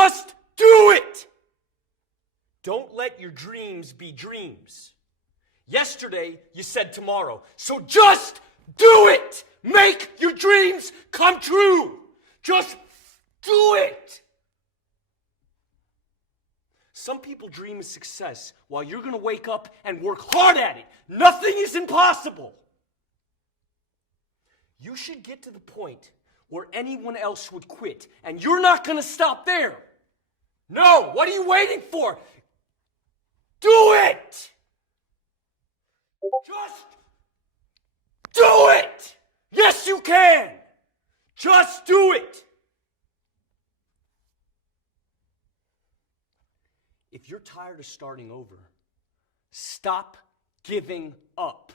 Just do it! Don't let your dreams be dreams. Yesterday, you said tomorrow. So just do it! Make your dreams come true! Just do it! Some people dream of success while you're going to wake up and work hard at it. Nothing is impossible. You should get to the point where anyone else would quit, and you're not going to stop there. No, what are you waiting for? Do it! Just do it! Yes, you can! Just do it! If you're tired of starting over, stop giving up.